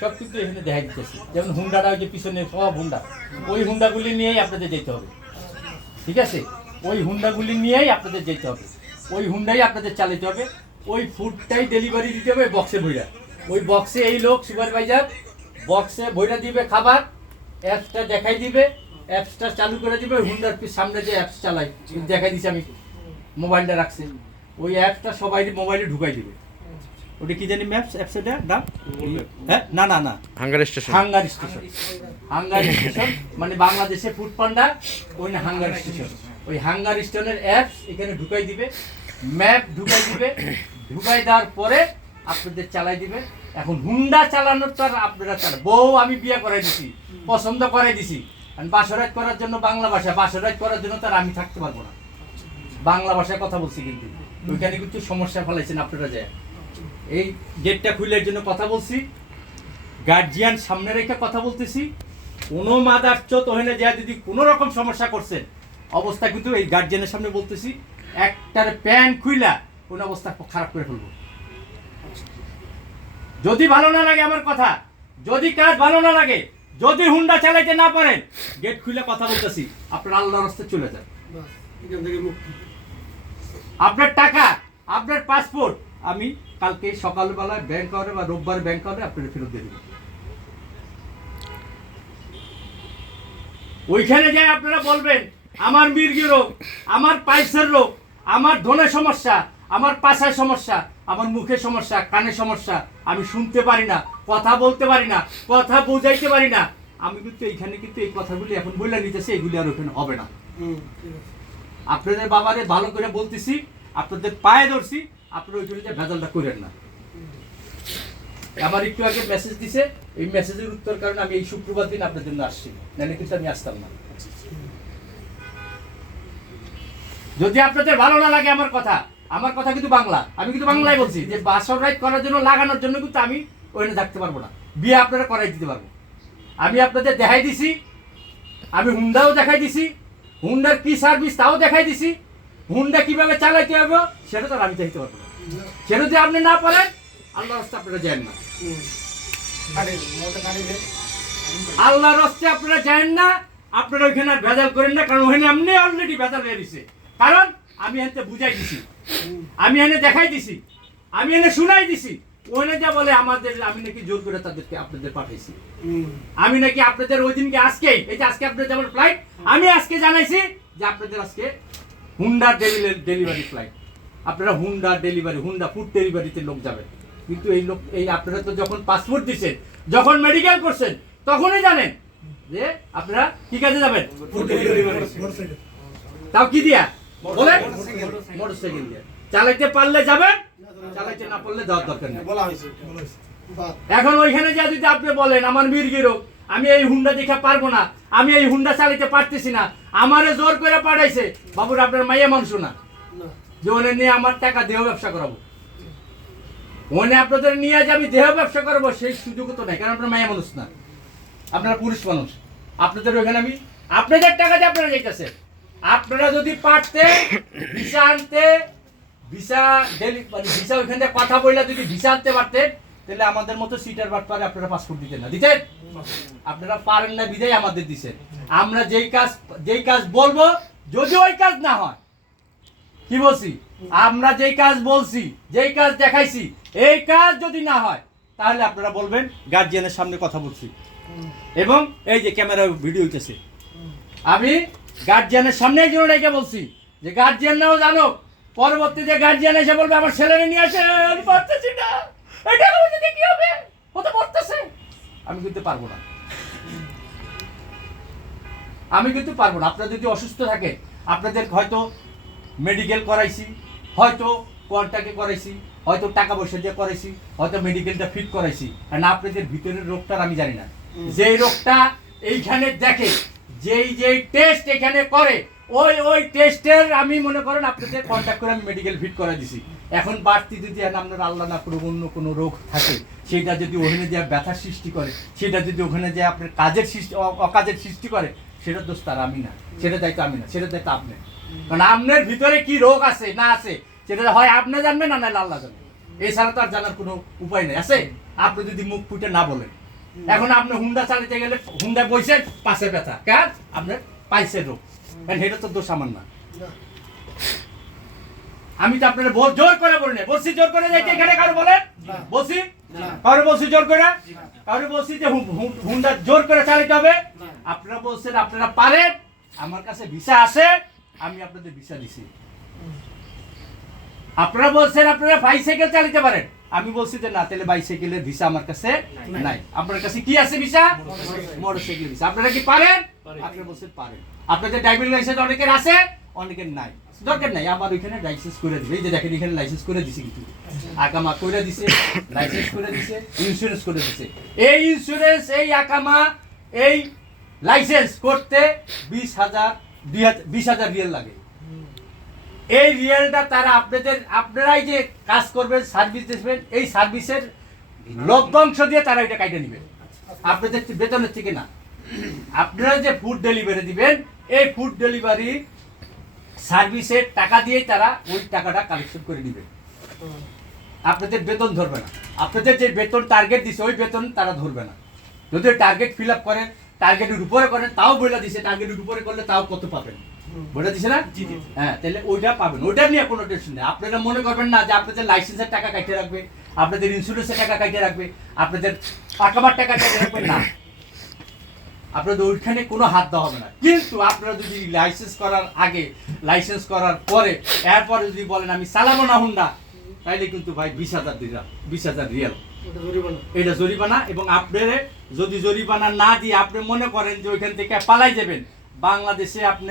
সব কিন্তু এখানে দেখা দিতেছে, যেমন হুন্ডাটা ওই যে পিছনে সব হুন্ডা, ওই হুন্ডাগুলি নিয়েই আপনাদের যেতে হবে। ঠিক আছে, ওই হুন্ডাগুলি নিয়েই আপনাদের যেতে হবে, ওই হুন্ডাই আপনাদের চালাতে হবে, ওই ফুডটাই ডেলিভারি দিতে হবে বক্সে বইরা। ওই বক্সে এই লোক সুপারভাইজার বক্সে বইরা দিবে খাবার, অ্যাপসটা দেখাই দিবে, অ্যাপসটা চালু করে দিবে। হুন্ডার সামনে যে অ্যাপস চালাই দেখাই দিছি আমি, মোবাইলটা রাখছি, ওই অ্যাপসটা সবাই মোবাইলে ঢুকাই দিবে। ওটা কি জানি ম্যাপস অ্যাপসটা নাম? হ্যাঁ, না না না, hunger station. Hunger station, hunger station মানে বাংলাদেশে ফুড পান্ডা, ওই না হাঙ্গার স্টেশন। ওই হাঙ্গার স্টেশনের অ্যাপস এখানে ঢুকাই দিবে, ম্যাপ ঢুকাই দিবে, ঢুকাই দেওয়ার পরে আপনাদের চালাই দিবে। এখন হুন্ডা চালানোর তো আর আপনারা চালান, বউ আমি বিয়ে করাই দিছি, পছন্দ করাই দিছি, আর বাসরাত করার জন্য বাংলা ভাষা, বাসরাত করার জন্য তার আমি থাকতে পারবো না, বাংলা ভাষায় কথা বলছি। কিন্তু ওইখানে কিন্তু সমস্যা ফেলাইছেন আপনারা। যায় এই গেটটা খুলের জন্য কথা বলছি, গার্জিয়ান সামনে রেখে কথা বলতেছি। কোনো মাদারচোদ ওখানে যা যদি কোনো রকম সমস্যা করছেন, অবস্থা কিন্তু এই গার্জিয়ানের সামনে বলতেছি, একটার প্যান খুইলা কোন অবস্থা খারাপ করে ফেলবো। যদি ভালো না লাগে আমার কথা, যদি কাজ ভালো না লাগে, যদি হুন্ডা চালাইতে না পারেন, গেট খুলে কথা বলতেছি, আপনার আল্লাহর রাস্তায় চলে যান। আপনার টাকা, আপনার পাসপোর্ট আমি কালকে সকালবেলায় ব্যাংক আওয়ারে বা রোববার ব্যাংক আওয়ারে আপনাদের ফেরত দিয়ে দেব। ওইখানে যাই আপনারা বলবেন আমার মির্গি রোগ, আমার পাইলসের রোগ, আমার ধনের সমস্যা, আমার পাছায় সমস্যা, আমার মুখে সমস্যা, কানে সমস্যা, আমি শুনতে পারি না, কথা বলতে পারি না, কথা বুঝাইতে পারি না। আমি কিন্তু এইখানে কিন্তু এই কথাগুলি এখন বলে নিতেছি, এগুলি আর ওখানে হবে না। আপনাদের বাবারে ভালো করে বলতেছি, আপনাদের পায়ে ধরছি, আপনারা ওই জন্য ভেজালটা করেন না। আমার একটু আগে মেসেজ দিছে, এই মেসেজের উত্তর কারণে আমি এই শুক্রবার দিন আপনাদের জন্য আসছি, নাহলে কিন্তু আমি আসতাম না। যদি আপনাদের ভালো না লাগে আমার কথা কিন্তু বাংলা, আমি কিন্তু বাংলায় বলছি যে বাসর রাইট করার জন্য, লাগানোর জন্য কিন্তু আমি ওখানে থাকতে পারবো না, বিয়ে আপনারা করাই দিতে পারবো। আমি আপনাদের দেখাই দিছি, আমি হুন্ডাও দেখাই দিছি, হুন্ডার কি সার্ভিস তাও দেখাই দিছি, হুন্ডা কিভাবে চালাইতে হবে সেটা তো আমি চাইতে পারবো না। সেটা যদি আপনি না পারেন, আল্লাহর রাস্তায় আপনারা যান না, আল্লাহর রাস্তায় আপনারা যান না। আপনারা ওইখানে আর ভেজাল করেন না, কারণ ওখানে আপনি অলরেডি ভেজাল হয়ে দিছে। কারণ আমি এনে বুঝাই দিছি, আমি এনে দেখাই দিছি, আমি এনে শুনাই দিছি। ওখানে যা বলে আমাদের, আমি নাকি জোর করে তাদেরকে আপনাদের পাঠাইছি, আমি নাকি আপনাদের ওই দিনকে আজকেই, এই যে আজকে আপনাদের যেমন ফ্লাইট, আমি আজকে জানাইছি যে আপনাদের আজকে হুন্ডা ডেলিভারি ফ্লাইট, আপনারা হুন্ডা ডেলিভারি, হুন্ডা ফুড ডেলিভারিতে লোক যাবে। কিন্তু এই লোক, এই আপনারা তো যখন পাসপোর্ট দিচ্ছেন, যখন মেডিকেল করছেন, তখনই জানেন যে আপনারা কি কাজে যাবেন, ফুড ডেলিভারি। তাও কি দিয়া বলেন, মোটরসাইকেল দিয়া। চালাইতে পারলে যাবেন, চালাইতে না পারলে যাওয়ার দরকার নেই। এখন ওইখানে যা যদি আপনি বলেন আমার মির্গি রোগ, আমি এই হুন্ডা দেখে পারবো না, আমি এই হুন্ডা চালাইতে পারতেছি না, আমারে জোর করে পাঠাইছে, বাবুর আপনার মাইয়া মানুষ না যে ওনে নিয়ে আমার টাকা দেহ ব্যবসা করাবো, ওনে আপনাদের নিয়ে যে আমি দেহ ব্যবসা করাবো সেই সুযোগ তো নাই, কারণ আপনার মাইয়া মানুষ না, আপনারা পুরুষ মানুষ। আপনাদের ওইখানে আমি আপনাদের টাকা দিয়ে আপনারা যাইতেছে। আপনারা যদি পারতেন ভিসা আনতে, ভিসা মানে ভিসা ওইখান থেকে কথা বললে যদি ভিসা আনতে পারতেন, তাহলে আমাদের মতো সিটার বাট পারে আপনারা পাসপোর্ট দিতেন না, দিতেন। আপনারা পারেন না বিদায় আমাদের দিছেন। আমরা যেই কাজ বলবো, যদি ওই কাজ না হয়, কি বলছি, আমরা যেই কাজ বলছি, যেই কাজ দেখাইছি, এই কাজ যদি না হয়, তাহলে আপনারা বলবেন গার্জিয়ানের সামনে কথা বলছি। এবং এই যে ক্যামেরা ভিডিও হইতেছে, আমি গার্জিয়ানের সামনে এই জন্য রেখে বলছি যে গার্জিয়ানরাও জানো, পরবর্তীতে গার্জিয়ান এসে বলবে আমার ছেলেকে নিয়ে আসে, আমি পারতেছি না, এটা যদি কি হবে, ও তো পড়তেছে। আমি কিন্তু পারবো না, আমি কিন্তু পারবো না। আপনারা যদি অসুস্থ থাকে, আপনাদের হয়তো মেডিকেল করাইছি, হয়তো কোয়ার্টাকে করাইছি, হয়তো টাকা পয়সা দিয়ে করাইছি, হয়তো মেডিকেলটা ফিট করাইছি, আর না আপনাদের ভিতরের রোগটার আমি জানি না। যেই রোগটা এইখানে দেখে, যেই টেস্ট এখানে করে, ওই টেস্টের আমি মনে করেন আপনাদের কন্ট্যাক্ট করে আমি মেডিকেল ফিট করে দিছি। এখন বাড়তি যদি আপনার আল্লাহ না করে অন্য কোনো রোগ থাকে, সেটা যদি ওখানে যে ব্যথার সৃষ্টি করে, সেটা যদি ওখানে যে আপনার কাজের সৃষ্টি, অকাজের সৃষ্টি করে, সেটা দোষ তার আমি না, সেটা দায়িত্ব আমি না, সেটা দায়িত্ব আপনি। কারণ আপনার ভিতরে কি রোগ আছে না আছে, সেটা হয় আপনি জানবেন, না নাহলে আল্লাহ জানবেন। এছাড়া তো আর জানার কোনো উপায় নেই, আছে? আপনি যদি মুখ ফুটে না বলেন। এখন আপনি হুন্ডা চালাতে গেলে হুন্ডা বইছেন পাশে ব্যথা কার আপনার পাইছে রোগ, কারণ এটা তো দোষ আমার না। আমি তো আপনার জোর করে বলি না, বলছি জোর করে যাইতে এখানে কারো বলেন বলছি কারো বলছি জোর করে, কারো বলছি যে হুন্ডা জোর করে চালাতে হবে। আপনারা বলছেন আপনারা পারেন, আমার কাছে ভিসা আছে, আমি আপনাদের ভিসা দিছি। আপনারা বলছেন আপনারা বাইসাইকেল চালাতে পারেন, আমি বলছি যে না, তাহলে বাইসাইকেলের ভিসা আমার কাছে নাই। আপনার কাছে কি আছে ভিসা? Motorcycle visa. আপনারা কি পারেন? আপনারা বলছেন পারেন। আপনাদের ড্রাইভিং লাইসেন্স অনেকের আছে, অনেকের নাই, দরকার নাই, আমার ওইখানে লাইসেন্স করে দিবে। এই যে দেখেন এখানে লাইসেন্স করে দিছে, কিন্তু আকামা করে দিছে, লাইসেন্স করে দিছে, ইন্স্যুরেন্স করে দিছে। এই ইন্স্যুরেন্স, এই আকামা, এই লাইসেন্স করতে 20,000 রিয়াল লাগে। এই রিয়েলটা তারা আপনারাই যে কাজ করবেন, সার্ভিস দেবেন, এই সার্ভিসের লভ্যাংশ দিয়ে তারা এটা কাইটে নেবেন, আপনাদের বেতনের থেকে না। আপনারা যে ফুড ডেলিভারি দিবেন, এই ফুড ডেলিভারি সার্ভিসের টাকা দিয়েই তারা ওই টাকাটা কালেকশন করে নেবে। আপনাদের বেতন ধরবে না, আপনাদের যে বেতন টার্গেট দিছে ওই বেতন তারা ধরবে না। যদি টার্গেট ফিল আপ করেন, টার্গেটের উপরে করেন, তাও বলে দিছে টার্গেটের উপরে করলে তাও কত পাবেন বলে দিছে না? হ্যাঁ, তাহলে ওইটা পাবেন, ওইটা নিয়ে কোনো টেনশন নেই। আপনারা মনে করবেন না যে আপনাদের লাইসেন্সের টাকা কাটে রাখবে, আপনাদের ইন্স্যুরেন্সের টাকা কাটে রাখবে, আপনাদের আকামার টাকা কাটে রাখবে না, আপনাদের ওইখানে কোনো হাত দেওয়া হবে না। কিন্তু আপনারা যদি লাইসেন্স করার আগে, লাইসেন্স করার পরে, এরপরে যদি বলেন আমি চালাবো না হুন্ডা, তাইলে কিন্তু ভাই 20,000 রিয়াল এটা জরিমানা। এবং আপনার যদি জরিমানা না দিয়ে আপনি মনে করেন যে ওইখান থেকে পালাই যাবেন, বাংলাদেশে আপনি